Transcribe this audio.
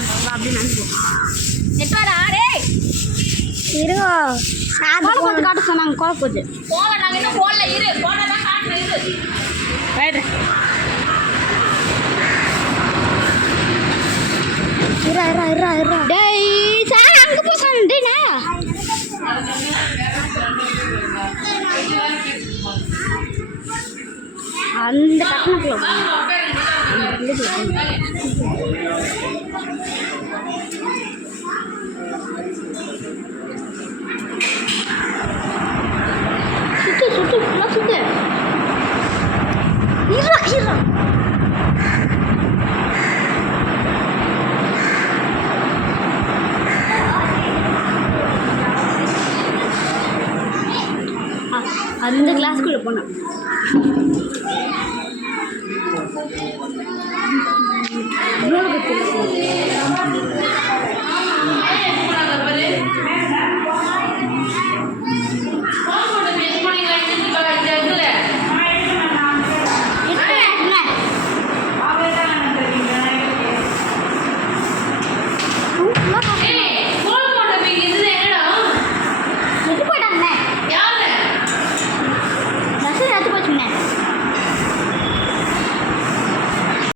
அப்படின்னு நினைப்போம். நெட்வாரா டே இருவோ கோலை போட்டு காட்ட சொன்னாங்க. கோலை போட்டு போக நாங்கள் இன்னும் போடல. இரு போனா தான் காட்டணும். இரு ரைட்டு டேய் சார் அங்கே போய் சொன்னேன்னா அந்த கட்டணத்தில் சுத்து சுத்து ஃபுல்லாக சுத்து. இருறா அந்த கிளாஸ்க்குள்ளே போனேன்.